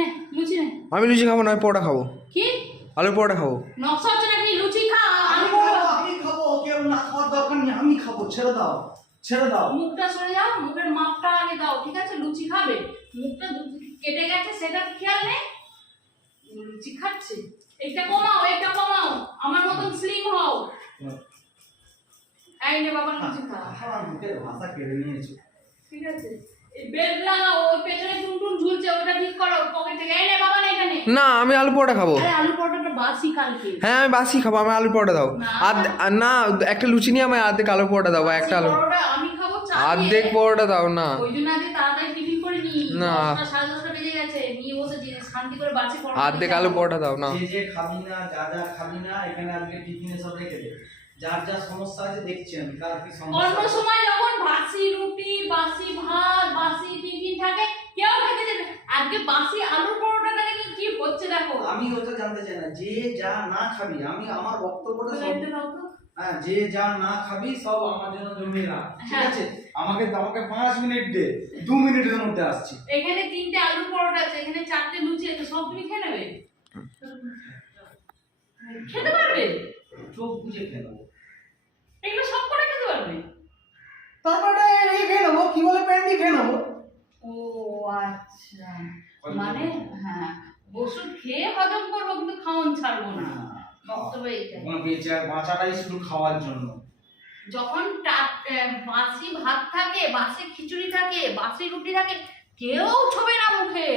নে লুচি নে। আমি লুচি খাবো না, আমি পরোটা খাবো। কি আলুর পরোটা খাবো। নকশা হচ্ছে নাকি? লুচি খা। আমি খাবো, কেউ না খাওয়ার দরকার নেই, আমি খাবো, ছেড়ে দাও ছেড়ে দাও। মুখটা সরে যাও, মুখের মাপটা আগে দাও, ঠিক আছে? লুচি খাবে, মুখটা কেটে গেছে সেটা খেয়াল নেই, লুচি খাচ্ছে। এটা কমাও, এটা কমাও, আমার মতন স্লিম হও। এই নে বাবা লুচি খা। আমার মুখের ভাষা কেড়ে নিয়েছে। ঠিক আছে, এই বেল্ট লাগাও, ওই পেছনে টুনটুন ঝুলছে ওটা ঠিক করো পকেট থেকে। এই নে বাবা না এখানে। না আমি আলু পরোটা খাবো। আরে আলু পরোটাটা বাসি কালকে। হ্যাঁ আমি বাসি খাবো, আমি আলু পরোটা দাও। আর না একটা লুচি নিয়ে আমি অর্ধেক আলু পরোটা দাও, বা একটা আলু পরোটা আমি খাবো চা দিয়ে। অর্ধেক পরোটা দাও না। ওই জন্য আজকে তাড়াতাড়ি টিফিন করে নি। না। 10টা 10:30 বেজে গেছে, নিয়ে বসে শান্তি করে বাসি পরোটা। অর্ধেক আলু পরোটা দাও না। যে যে খাবি না, যা যা খাবি না, এখানে আজকে টিফিনে সব রেখে দে। যার যা সমস্যা আছে দেখছি আমি, কার কি অন্য সমস্যা। সময় যখন বাসি রুটি, বাসি ভাত, বাসি টিফিন থাকে কেউ খেতে যাবে। আজকে বাসি আলু পরোটাটা নাকি কি হচ্ছে দেখো। আমি ওটা জানতে চাই না, যে যা না খাবি, আমি আমার বক্তব্যটা সব। প্লেটটা দাও তো। হ্যাঁ, যে যা না খাবি সব আমার জন্য জমিয়ে রাখ, ঠিক হ্যাঁ। আছে? আমাকে 5 মিনিট দে, 2 মিনিটের মধ্যে আসছি। এখানে 3টে আলু পরোটা আছে, এখানে 4টে লুচি আছে, সব তুমি খেয়ে নেবে? খেতে পারবে? চোখ বুঝে খেয়ে নেবো। এগুলো সব করে খেতে পারবে? তারপরে এই খেয়ে নেবো, কি বলে প্যান্ডি খেয়ে নেবো। ও আচ্ছা, মানে হ্যাঁ ওষুধ খেয়ে হজম করবো কিন্তু খাওয়ান ছাড়বো না। বক্তব্য এইটাই। কোনো বেঁচে আর বাঁচাটাই শুধু খাওয়ার জন্য। যখন বাসি ভাত থাকে, বাসি খিচুড়ি থাকে, বাসি রুটি থাকে, কেউ ছবে না মুখে।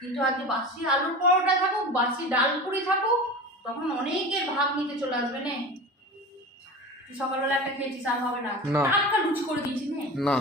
কিন্তু আজকে বাসি আলু পরোটা থাকুক, বাসি ডাল পুরি থাকুক, তখন অনেকের ভাগ নিতে চলে আসবে নে। তুই সকালবেলা একটা খেয়েছিস, আর হবে না। না। একটা লুচি করে দিয়েছি নে। না।